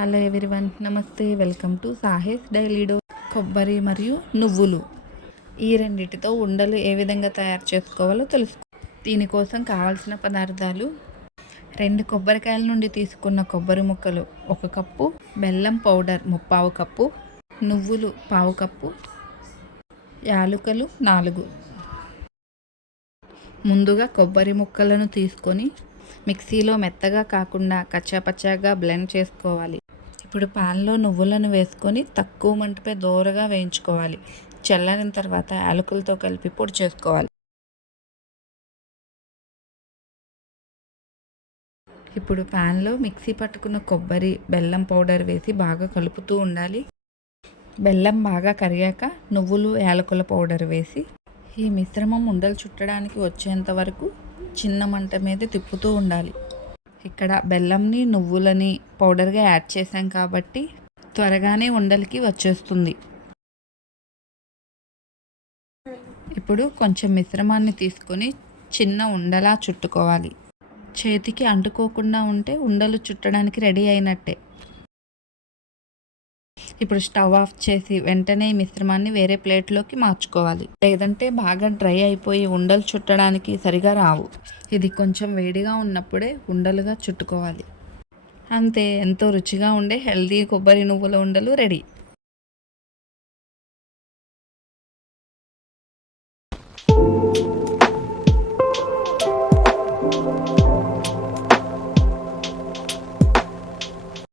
Hello everyone నమస్తే welcome to సాహెస్ డైలీడో కొబ్బరి మరియు నువ్వులు. ఈ రెండిటితో ఉండలు ఏ విధంగా తయారు చేసుకోవాలో తెలుసుకో. దీనికోసం కావాల్సిన పదార్థాలు. రెండు కొబ్బరికాయల నుండి తీసుకున్న కొబ్బరి ముక్కలు. ఒక కప్పు బెల్లం పౌడర్ ముప్పావు కప్పు. నువ్వులు పావు కప్పు. యాలుకలు నాలుగు. ముందుగా కొబ్బరి ముక్కలను తీసుకొని మిక్సీలో మెత్తగా కాకుండా కచ్చాపచ్చాగా బ్లెండ్ చేసుకోవాలి. ఇప్పుడు పాన్లో నువ్వులను వేసుకొని తక్కువ మంటపై దోరగా వేయించుకోవాలి. చల్లారిన తర్వాత యాలకులతో కలిపి పొడి చేసుకోవాలి. ఇప్పుడు ప్యాన్లో మిక్సీ పట్టుకున్న కొబ్బరి బెల్లం పౌడర్ వేసి బాగా కలుపుతూ ఉండాలి. బెల్లం బాగా కరిగాక నువ్వులు యాలకుల పౌడర్ వేసి ఈ మిశ్రమం ఉండలు చుట్టడానికి వచ్చేంత వరకు చిన్న మంట మీద తిప్పుతూ ఉండాలి. ఇక్కడ బెల్లంని నువ్వులని పౌడర్గా యాడ్ చేసాం కాబట్టి త్వరగానే ఉండలకి వచ్చేస్తుంది. ఇప్పుడు కొంచెం మిశ్రమాన్ని తీసుకొని చిన్న ఉండలా చుట్టుకోవాలి. చేతికి అంటుకోకుండా ఉంటే ఉండలు చుట్టడానికి రెడీ అయినట్టే. ఇప్పుడు స్టవ్ ఆఫ్ చేసి వెంటనే ఈ మిశ్రమాన్ని వేరే ప్లేట్లోకి మార్చుకోవాలి. లేదంటే బాగా డ్రై అయిపోయి ఉండలు చుట్టడానికి సరిగా రావు. ఇది కొంచెం వేడిగా ఉన్నప్పుడే ఉండలుగా చుట్టుకోవాలి. అంతే ఎంతో రుచిగా ఉండే హెల్దీ కొబ్బరి నువ్వుల ఉండలు రెడీ.